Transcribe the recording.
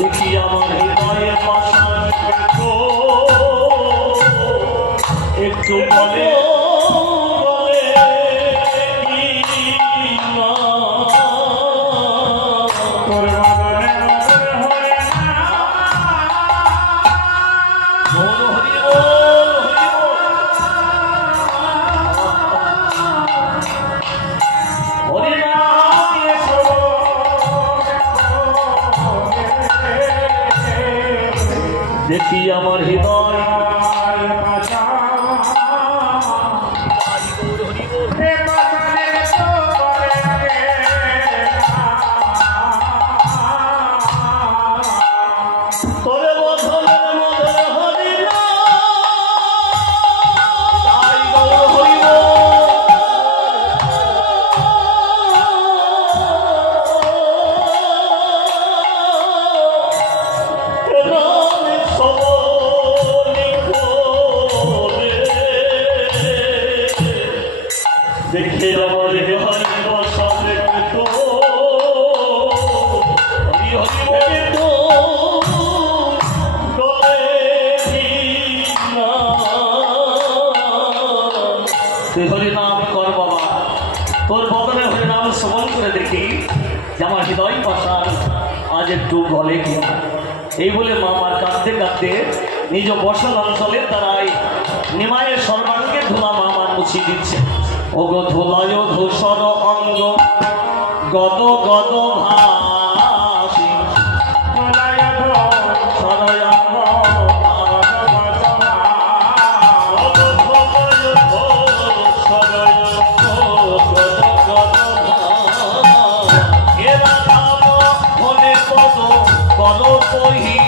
দেখি আমার হৃদয়ে একটু বলে দেখি আমার হৃদয় দেখে আমার হৃদয় বসাবে তো তুই হরিনাম কর বাবা, তোর বদলে হরিনাম শ্রবণ করে দেখি যে আমার হৃদয় বসার আজ একটু বলে কিনা। এই বলে মামার কাঁদতে কাঁদতে নিজ বসন অঞ্চলের দ্বারাই নিমায়ের সর্বাঙ্গে ধুলা মামার মুছিয়ে দিচ্ছে। ওগো ধুলায় ধূসর অঙ্গ গদ গদ ভাসি মনে পদ বল কহি